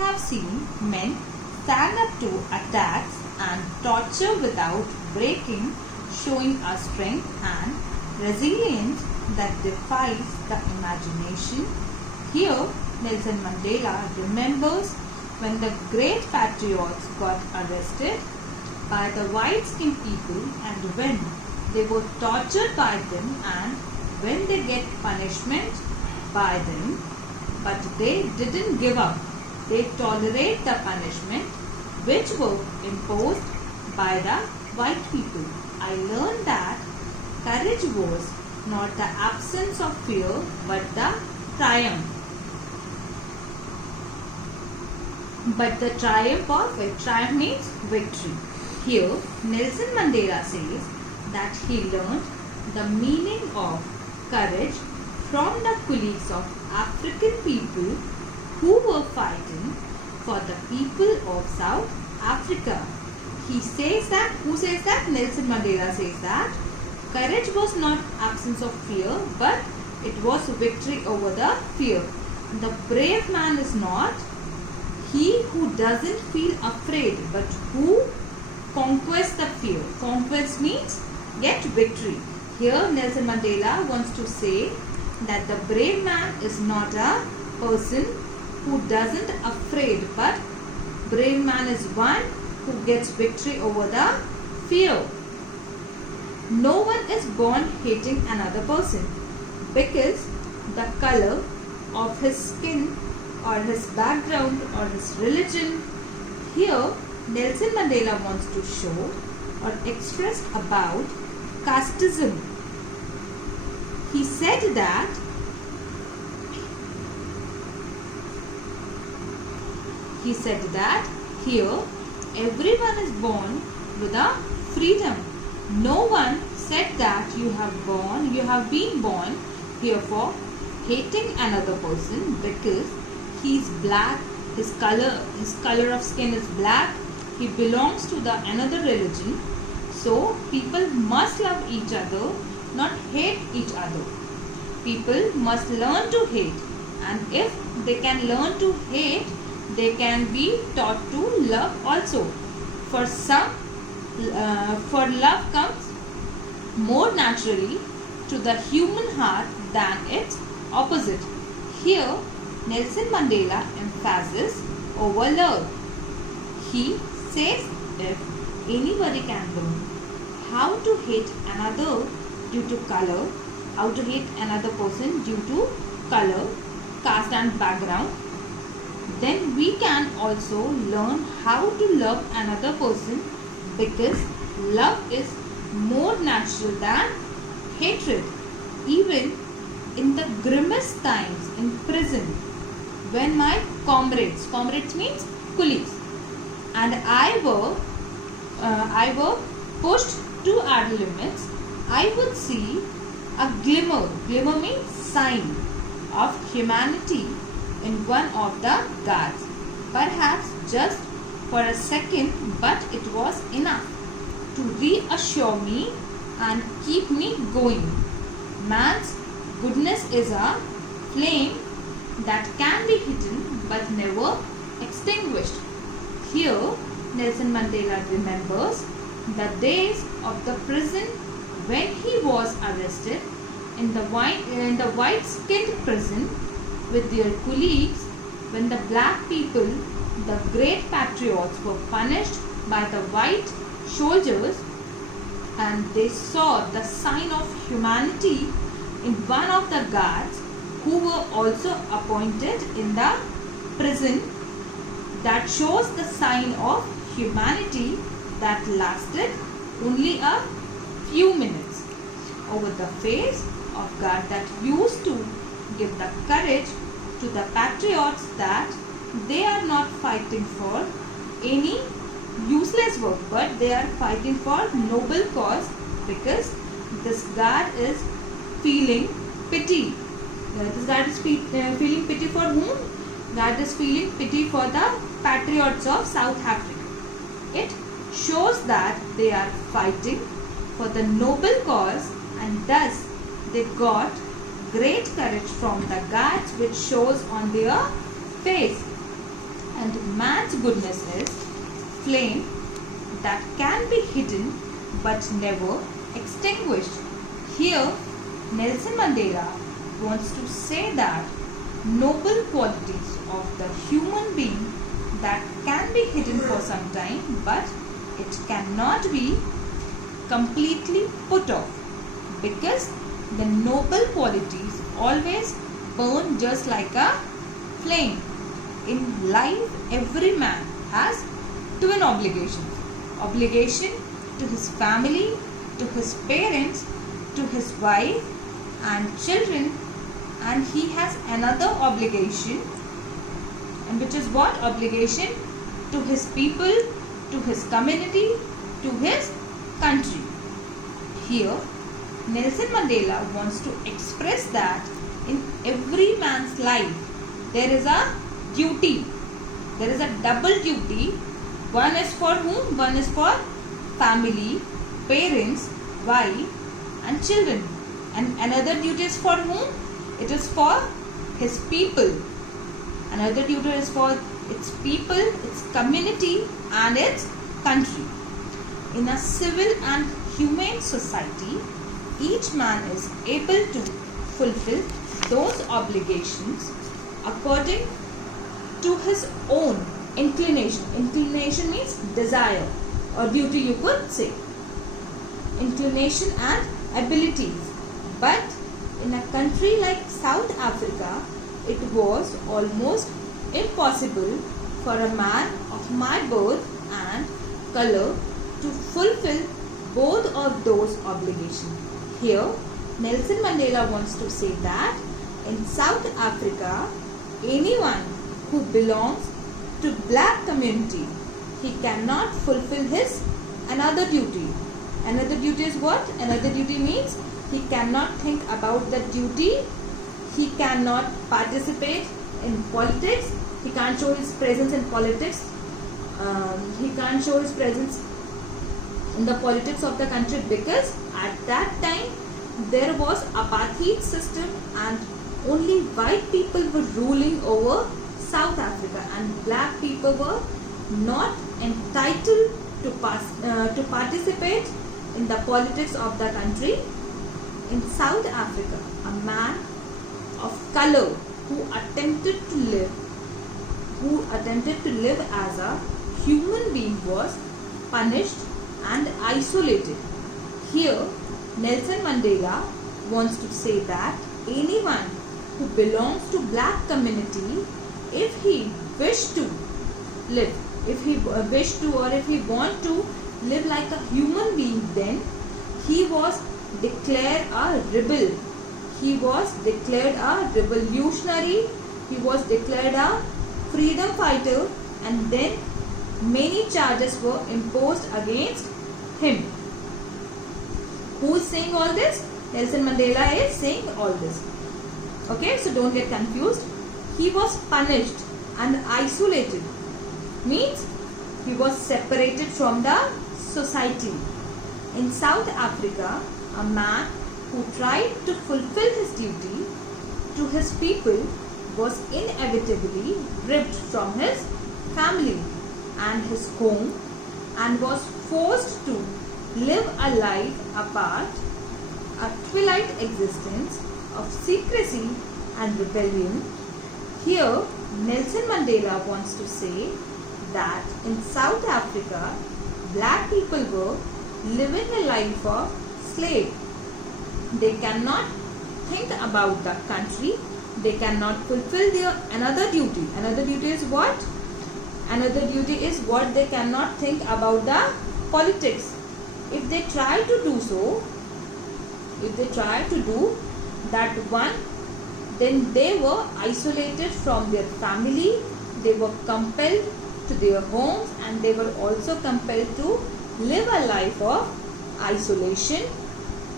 have seen men stand up to attacks and torture without breaking, showing a strength and resilience that defies the imagination. Here, Nelson Mandela remembers when the great patriots got arrested by the white-skinned people and when they were tortured by them and when they get punishment by them, but they didn't give up. They tolerate the punishment which were imposed by the white people. I learned that courage was not the absence of fear but the triumph. But the triumph of it. Triumph means victory. Here, Nelson Mandela says that he learned the meaning of courage from the colleagues of African people who were fighting for the people of South Africa. He says that, who says that? Nelson Mandela says that courage was not absence of fear, but it was victory over the fear. The brave man is not he who doesn't feel afraid, but who conquers the fear. Conquest means get victory. Here Nelson Mandela wants to say that the brave man is not a person who doesn't afraid, but brave man is one who gets victory over the fear. No one is born hating another person because the color of his skin or his background or his religion. Here Nelson Mandela wants to show or express about casteism. He said that here everyone is born with a freedom. No one said that you have been born here for hating another person because he's black, his color of skin is black, he belongs to the another religion. So people must love each other, not hate each other. People must learn to hate, and if they can learn to hate, they can be taught to love also. For love comes more naturally to the human heart than its opposite. Here Nelson Mandela emphasizes over love. He says if anybody can learn how to hate another due to color, how to hate another person due to color, caste and background, then we can also learn how to love another person because love is more natural than hatred. Even in the grimmest times in prison, when my comrades means colleagues, and I were pushed to our limits, I would see a glimmer. Glimmer means sign of humanity in one of the guards. Perhaps just for a second, but it was enough to reassure me and keep me going. Man's goodness is a flame that can be hidden but never extinguished. Here Nelson Mandela remembers the days of the prison when he was arrested in the white-skinned prison with their colleagues, when the black people, the great patriots, were punished by the white soldiers, and they saw the sign of humanity in one of the guards who were also appointed in the prison. That shows the sign of humanity that lasted only a few minutes over the face of God, that used to give the courage to the patriots that they are not fighting for any useless work, but they are fighting for noble cause, because this guard is feeling pity. This guard is feeling pity for whom? Guard is feeling pity for the patriots of South Africa. It shows that they are fighting for the noble cause, and thus they got great courage from the guards, which shows on their face. And man's goodness is flame that can be hidden but never extinguished. Here, Nelson Mandela wants to say that noble qualities of the human being that can be hidden for some time, but it cannot be completely put off, because the noble qualities always burn just like a flame. In life, every man has twin obligations. Obligation to his family, to his parents, to his wife and children, and he has another obligation, and which is what? Obligation to his people, to his community, to his country. Here, Nelson Mandela wants to express that in every man's life there is a duty. There is a double duty. One is for whom? One is for family, parents, wife and children. And another duty is for whom? It is for his people. Another duty is for its people, its community and its country. In a civil and humane society, each man is able to fulfill those obligations according to his own inclination. Inclination means desire or duty, you could say. Inclination and abilities. But in a country like South Africa, it was almost impossible for a man of my birth and color to fulfill both of those obligations. Here, Nelson Mandela wants to say that in South Africa, anyone who belongs to black community, he cannot fulfill his another duty. Another duty is what? Another duty means he cannot think about the duty. He cannot participate in politics. He can't show his presence in politics. He can't show his presence in the politics of the country, because at that time there was apartheid system and only white people were ruling over South Africa, and black people were not entitled to participate in the politics of the country. In South Africa, a man of color who attempted to live as a human being was punished and isolated. Here, Nelson Mandela wants to say that anyone who belongs to black community, if he wish to live, if he wish to or if he want to live like a human being, then he was declared a rebel. He was declared a revolutionary. He was declared a freedom fighter, and then many charges were imposed against him. Who is saying all this? Nelson Mandela is saying all this. Okay, so don't get confused. He was punished and isolated. Means he was separated from the society. In South Africa, a man who tried to fulfill his duty to his people was inevitably ripped from his family and his home and was forced to live a life apart, a twilight existence of secrecy and rebellion. Here, Nelson Mandela wants to say that in South Africa, black people were living a life of slave. They cannot think about the country. They cannot fulfill their another duty. Another duty is what? Another duty is what? They cannot think about the politics. If they try to do so, if they try to do that one, then they were isolated from their family. They were compelled to their homes, and they were also compelled to live a life of isolation,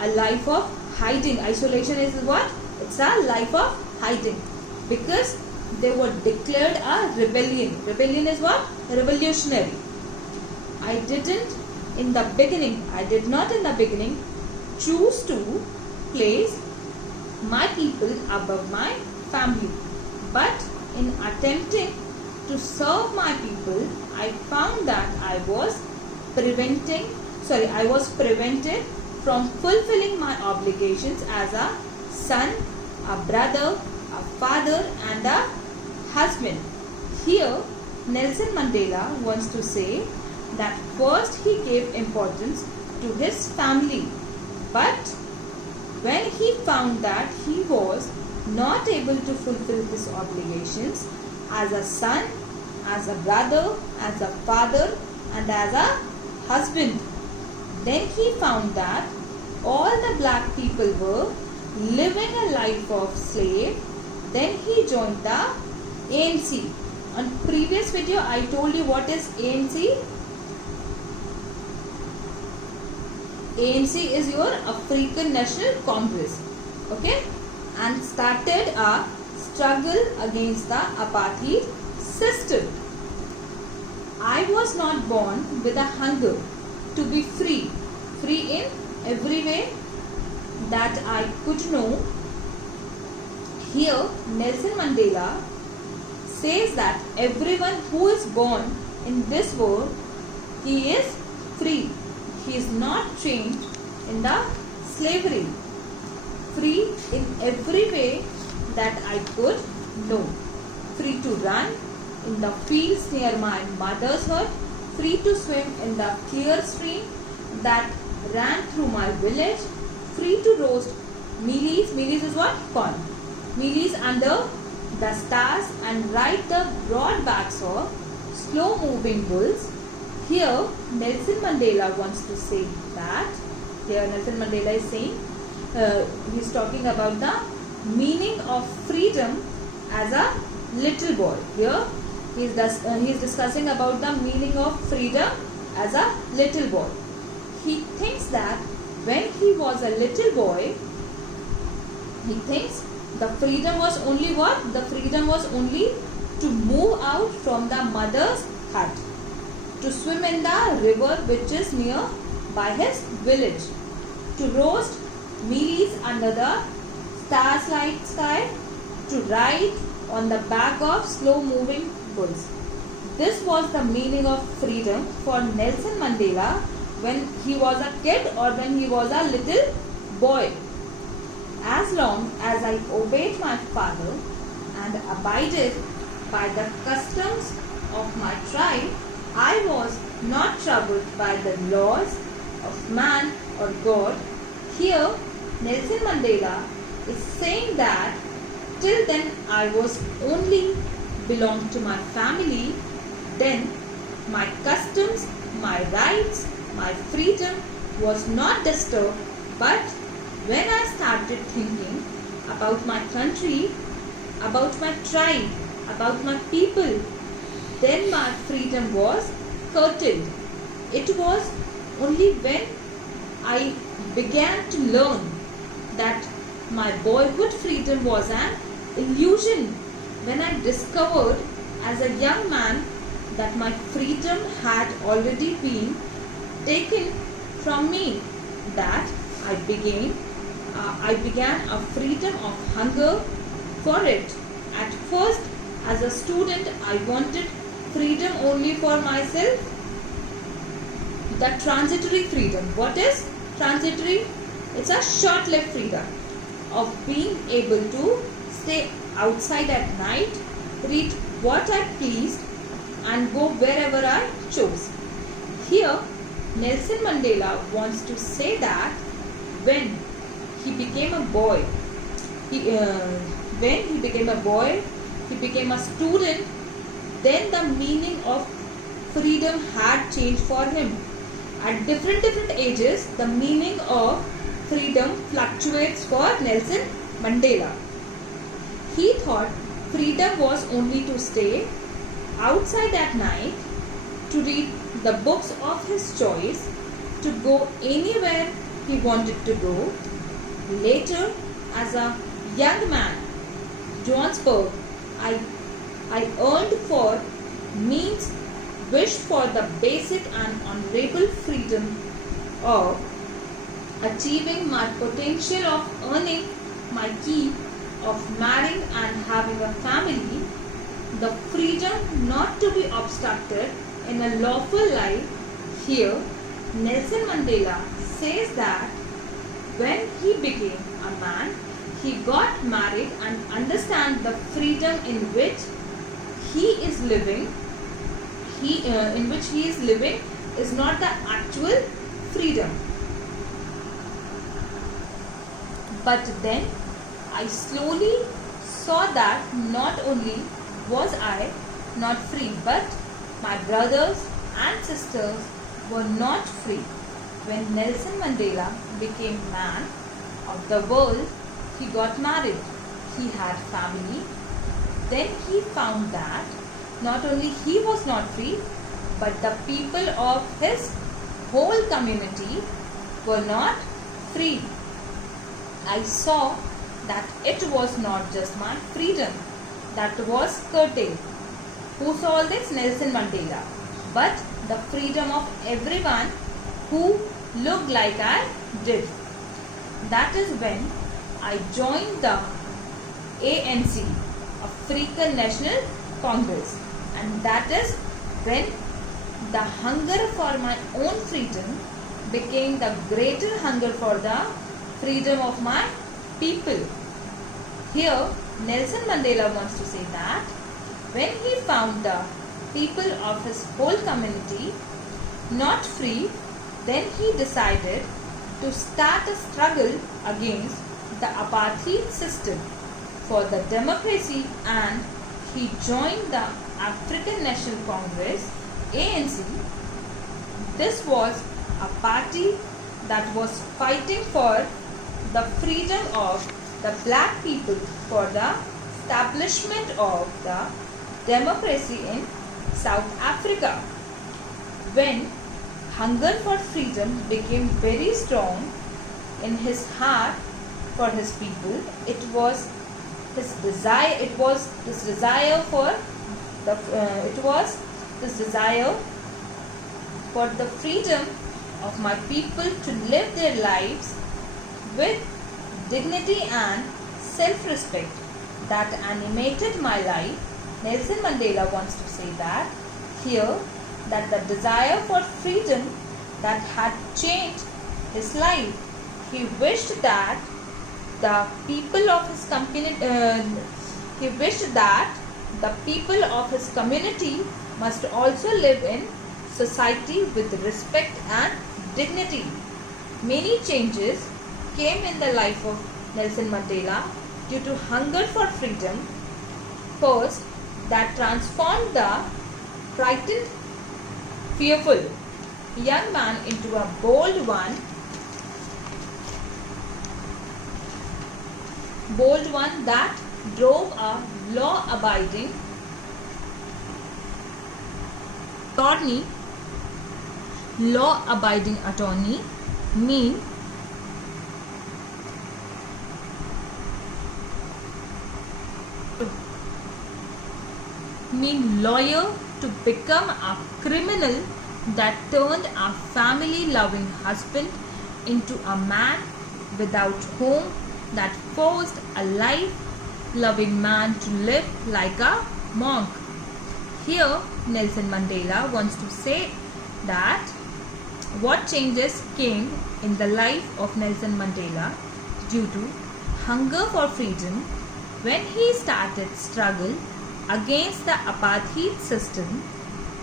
a life of hiding. Isolation is what? It's a life of hiding, because they were declared a rebellion. Rebellion is what? Revolutionary. I did not in the beginning choose to place my people above my family, but in attempting to serve my people, I found that I was prevented from fulfilling my obligations as a son, a brother, a father and a husband. Here, Nelson Mandela wants to say that first he gave importance to his family, but when he found that he was not able to fulfill his obligations as a son, as a brother, as a father and as a husband, then he found that all the black people were living a life of slave. Then he joined the ANC. On previous video I told you what is ANC. ANC is your African National Congress, okay, and started a struggle against the apartheid system. I was not born with a hunger to be free in every way that I could know. Here Nelson Mandela says that everyone who is born in this world, he is free. He is not chained in the slavery. Free in every way that I could know. Free to run in the fields near my mother's hut. Free to swim in the clear stream that ran through my village. Free to roast mealies. Mealies is what? Corn. Mealies under the stars and ride the broad backs of slow moving bulls. Here Nelson Mandela wants to say that, here Nelson Mandela is saying, he is talking about the meaning of freedom as a little boy. Here he is discussing about the meaning of freedom as a little boy. He thinks that when he was a little boy, he thinks the freedom was only what? The freedom was only to move out from the mother's hut, to swim in the river which is near by his village, to roast mealies under the starlight sky, to ride on the back of slow moving bulls. This was the meaning of freedom for Nelson Mandela when he was a kid or when he was a little boy. As long as I obeyed my father and abided by the customs of my tribe, I was not troubled by the laws of man or God. Here, Nelson Mandela is saying that till then I was only belonged to my family. Then my customs, my rights, my freedom was not disturbed. But when I started thinking about my country, about my tribe, about my people, then my freedom was curtailed. It was only when I began to learn that my boyhood freedom was an illusion, when I discovered as a young man that my freedom had already been taken from me, that I began a freedom of hunger for it. At first, as a student, I wanted freedom only for myself. The transitory freedom. What is transitory? It's a short-lived freedom of being able to stay outside at night, read what I pleased and go wherever I chose. Here, Nelson Mandela wants to say that when he became a boy, he became a student, then the meaning of freedom had changed for him. At different ages, the meaning of freedom fluctuates for Nelson Mandela. He thought freedom was only to stay outside at night, to read the books of his choice, to go anywhere he wanted to go. Later, as a young man, Johannesburg, I earned for means, wished for the basic and honorable freedom of achieving my potential, of earning my keep, of marrying and having a family. the freedom not to be obstructed in a lawful life. Here, Nelson Mandela says that when he became a man, he got married and understand the freedom in which he is living. In which he is living is not the actual freedom. But then I slowly saw that not only was I not free, but my brothers and sisters were not free. When Nelson Mandela became man of the world, he got married. He had family. Then he found that not only he was not free, but the people of his whole community were not free. I saw that it was not just my freedom that was curtailed. Who saw this? Nelson Mandela. But the freedom of everyone who looked like I did. That is when I joined the ANC, African National Congress, and that is when the hunger for my own freedom became the greater hunger for the freedom of my people. Here, Nelson Mandela wants to say that when he found the people of his whole community not free, then he decided to start a struggle against the apartheid system for the democracy, and he joined the African National Congress, ANC. This was a party that was fighting for the freedom of the black people, for the establishment of the democracy in South Africa. When hunger for freedom became very strong in his heart for his people, it was his desire. It was this desire for the freedom of my people to live their lives with dignity and self-respect that animated my life. Nelson Mandela wants to say that here, that the desire for freedom that had changed his life. He wished that the people of his community must also live in society with respect and dignity. Many changes came in the life of Nelson Mandela due to hunger for freedom. First, that transformed the frightened, fearful young man into a bold one that drove a law-abiding attorney, mean lawyer, to become a criminal that turned a family-loving husband into a man without home, that forced a life-loving man to live like a monk. Here, Nelson Mandela wants to say that what changes came in the life of Nelson Mandela due to hunger for freedom when he started struggle against the apartheid system.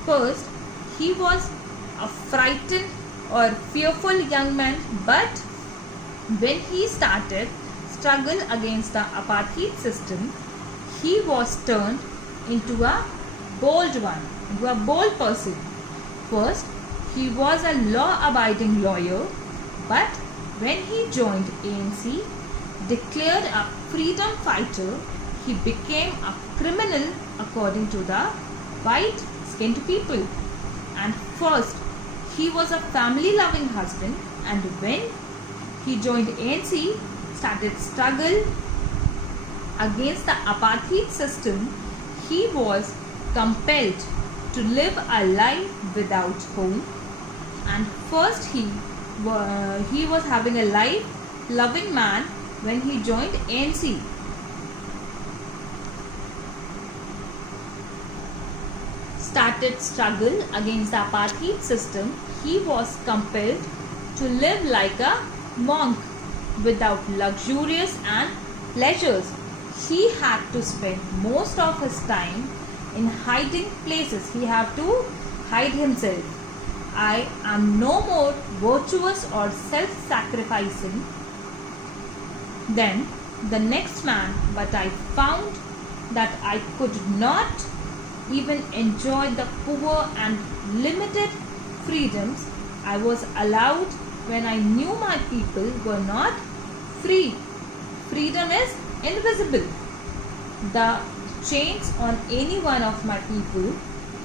First, he was a frightened or fearful young man, but when he started struggle against the apartheid system, he was turned into a bold person. First, he was a law-abiding lawyer, but when he joined ANC, declared a freedom fighter, he became a criminal according to the white-skinned people. And first, he was a family-loving husband, and when he joined ANC, started struggle against the apartheid system, he was compelled to live a life without home. And first, he was having a life-loving man when he joined ANC. started struggle against the apartheid system, he was compelled to live like a monk without luxurious and pleasures. He had to spend most of his time in hiding places. He had to hide himself. I am no more virtuous or self-sacrificing than the next man, but I found that I could not even enjoy the poor and limited freedoms I was allowed when I knew my people were not free. Freedom is invisible. The chains on any one of my people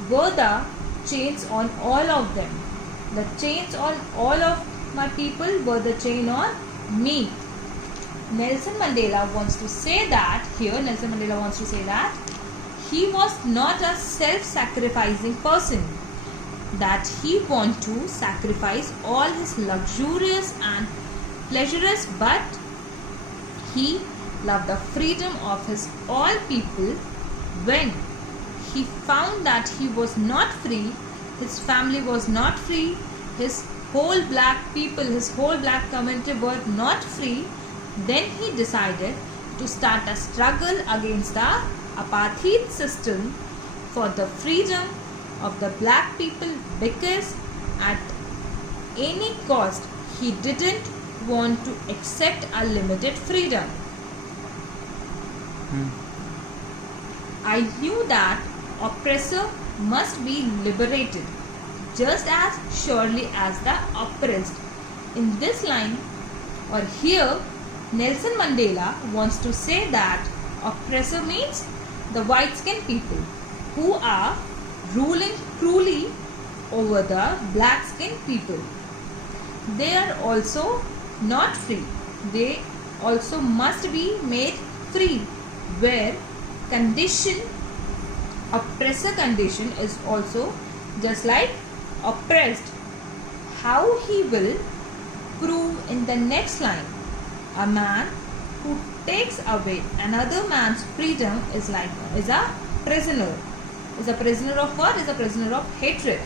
were the chains on all of them. The chains on all of my people were the chain on me. Nelson Mandela wants to say that he was not a self-sacrificing person, that he wanted to sacrifice all his luxurious and pleasures, but he loved the freedom of his all people. When he found that he was not free, his family was not free, his whole black people, his whole black community were not free, then he decided to start a struggle against the apartheid system for the freedom of the black people, because at any cost he didn't want to accept a limited freedom. I knew that oppressor must be liberated just as surely as the oppressed. In this line or here, Nelson Mandela wants to say that oppressor means the white-skinned people who are ruling cruelly over the black-skinned people. They are also not free. They also must be made free, where oppressor condition is also just like oppressed. How he will prove in the next line. A man who takes away another man's freedom is a prisoner. Is a prisoner of what? Is a prisoner of hatred.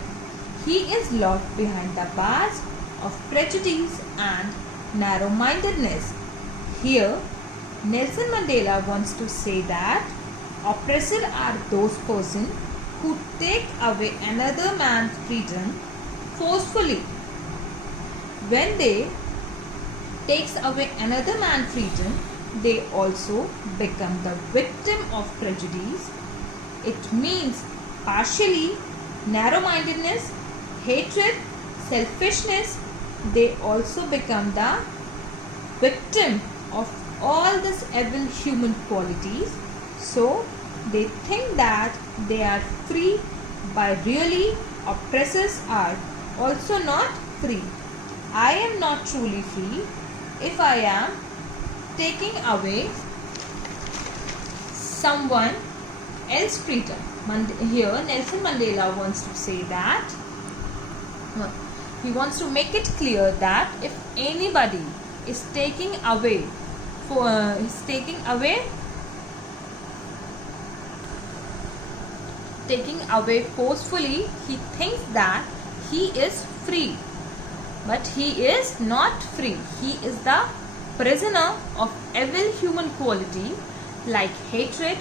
He is locked behind the bars of prejudice and narrow-mindedness. Here, Nelson Mandela wants to say that oppressors are those persons who take away another man's freedom forcefully. When they takes away another man's freedom, they also become the victim of prejudice. It means partially narrow-mindedness, hatred, selfishness. They also become the victim of all these evil human qualities. So they think that they are free, but really oppressors are also not free. I am not truly free if I am taking away someone else's freedom. Here Nelson Mandela wants to say that he wants to make it clear that if anybody is taking away forcefully, he thinks that he is free, but he is not free. He is the prisoner of evil human quality like hatred,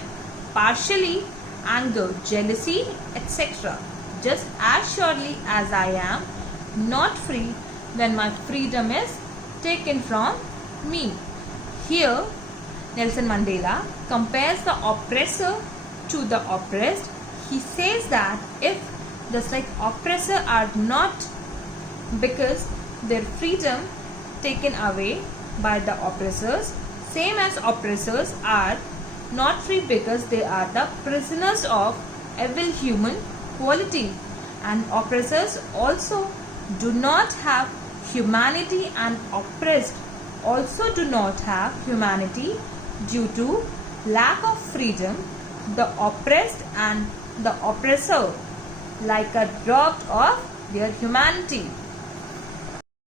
partially anger, jealousy, etc. Just as surely as I am not free when my freedom is taken from me. Here, Nelson Mandela compares the oppressor to the oppressed. He says that if just like oppressors are not, because their freedom taken away by the oppressors, same as oppressors are not free because they are the prisoners of evil human quality, and oppressors also do not have humanity, and oppressed also do not have humanity due to lack of freedom. The oppressed and the oppressor like a robbed of their humanity.